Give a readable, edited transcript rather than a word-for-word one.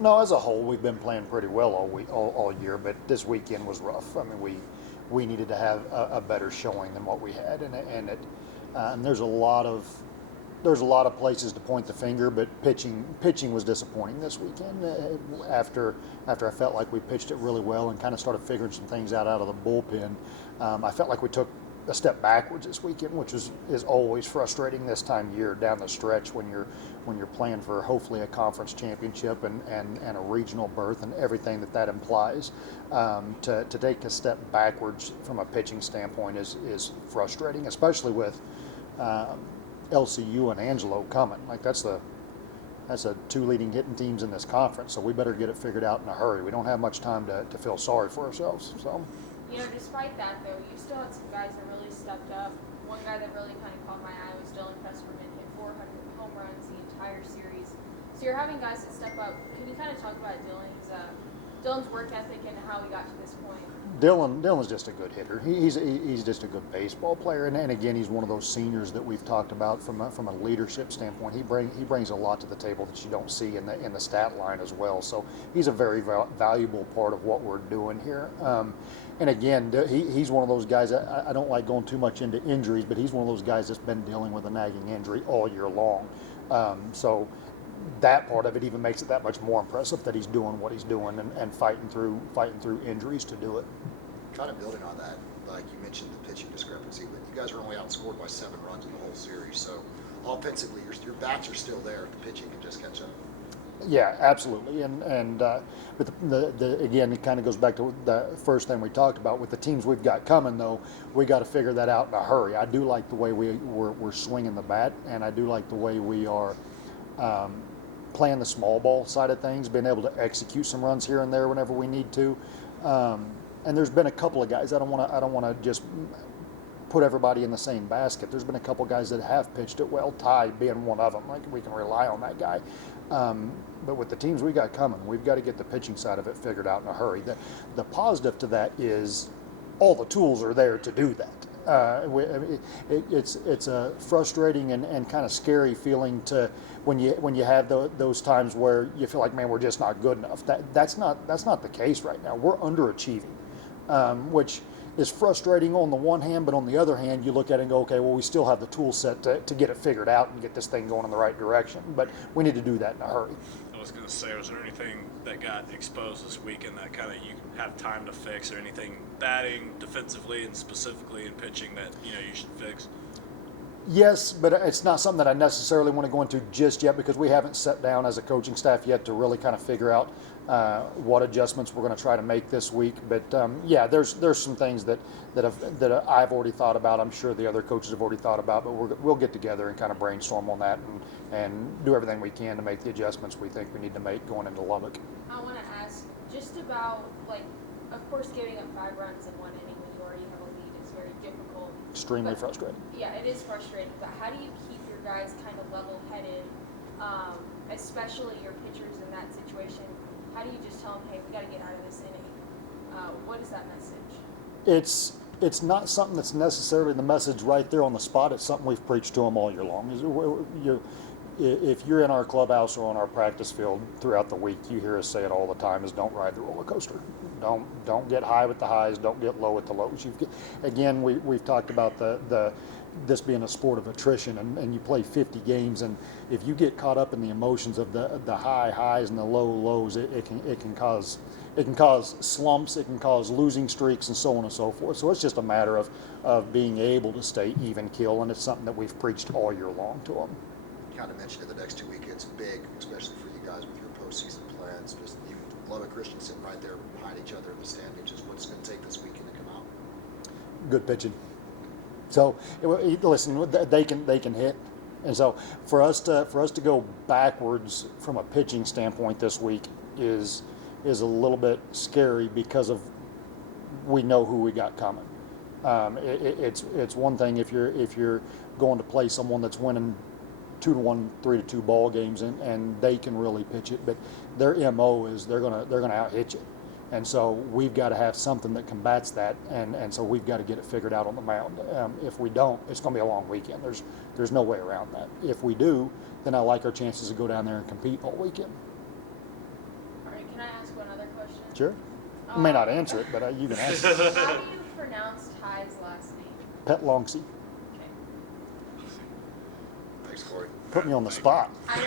No, as a whole, we've been playing pretty well all year, but this weekend was rough. I mean, we needed to have a better showing than what we had, and there's a lot of places to point the finger, but pitching was disappointing this weekend. After I felt like we pitched it really well and kind of started figuring some things out of the bullpen, I felt like we took a step backwards this weekend, which is always frustrating this time of year down the stretch when you're playing for hopefully a conference championship and a regional berth and everything that implies. To take a step backwards from a pitching standpoint is frustrating, especially with LCU and Angelo coming. Like that's the two leading hitting teams in this conference, so we better get it figured out in a hurry. We don't have much time to feel sorry for ourselves. So. Despite that, though, you still had some guys that really stepped up. One guy that really kind of caught my eye was Dylan Kesperman, hit 400 home runs the entire series. So you're having guys that step up. Can you kind of talk about Dylan's work ethic and how he got to this point? Dylan's just a good hitter. He's just a good baseball player, and again, he's one of those seniors that we've talked about from a leadership standpoint. He brings a lot to the table that you don't see in the stat line as well. So he's a very valuable part of what we're doing here. And again, he's one of those guys. I don't like going too much into injuries, but he's one of those guys that's been dealing with a nagging injury all year long. So that part of it even makes it that much more impressive that he's doing what he's doing and fighting through injuries to do it. Kind of building on that, like you mentioned the pitching discrepancy, but you guys were only outscored by 7 runs in the whole series. So offensively, your bats are still there. The pitching can just catch up. Yeah, absolutely, but again, it kind of goes back to the first thing we talked about with the teams we've got coming. Though we got to figure that out in a hurry. I do like the way we're swinging the bat, and I do like the way we are playing the small ball side of things, being able to execute some runs here and there whenever we need to. And there's been a couple of guys. I don't want to just put everybody in the same basket. There's been a couple of guys that have pitched it well. Ty being one of them. Like we can rely on that guy. But with the teams we got coming, we've got to get the pitching side of it figured out in a hurry. The positive to that is all the tools are there to do that. It's a frustrating and kind of scary feeling to when you have those times where you feel like, man, we're just not good enough. That's not the case right now. We're underachieving, which is frustrating on the one hand, but on the other hand, you look at it and go, okay, well, we still have the tool set to get it figured out and get this thing going in the right direction. But we need to do that in a hurry. I was going to say, was there anything that got exposed this weekend that kind of you have time to fix, or anything batting, defensively, and specifically in pitching that you should fix? Yes, but it's not something that I necessarily want to go into just yet because we haven't sat down as a coaching staff yet to really kind of figure out what adjustments we're going to try to make this week. But yeah, there's some things that I've already thought about. I'm sure the other coaches have already thought about, but we'll get together and kind of brainstorm on that and do everything we can to make the adjustments we think we need to make going into Lubbock. I want to ask just about, of course, giving up 5 runs in one inning when you already have a lead is very difficult. Extremely frustrating. Yeah, it is frustrating, but how do you keep your guys kind of level-headed, especially your pitchers in that situation? How do you just tell them, hey, we got to get out of this inning? What is that message? It's not something that's necessarily the message right there on the spot. It's something we've preached to them all year long. If you're in our clubhouse or on our practice field throughout the week, you hear us say it all the time: is don't ride the roller coaster. Don't get high with the highs. Don't get low with the lows. Again, we've talked about this being a sport of attrition, and you play 50 games, and if you get caught up in the emotions of the high highs and the low lows, it can cause slumps, it can cause losing streaks, and so on and so forth. So it's just a matter of being able to stay even keel, and it's something that we've preached all year long to them. You kind of mentioned it, the next 2 weekends big, especially for you guys with your postseason plans. Just you, Lubbock Christian, sitting right there behind each other in the standings. Just what's going to take this weekend to come out? Good pitching. So listen, they can hit, and so for us to go backwards from a pitching standpoint this week is a little bit scary because of we know who we got coming. It's one thing if you're going to play someone that's winning 2-1, 3-2 ball games and they can really pitch it, but their MO is they're gonna out hit you. And so we've got to have something that combats that, and so we've got to get it figured out on the mound. If we don't, it's going to be a long weekend. There's no way around that. If we do, then I like our chances to go down there and compete all weekend. Sure. I may not answer it, but you can ask it. How do you pronounce Ty's last name? Pet Longsy. Okay. Thanks, Cory. Put me on the spot. I know.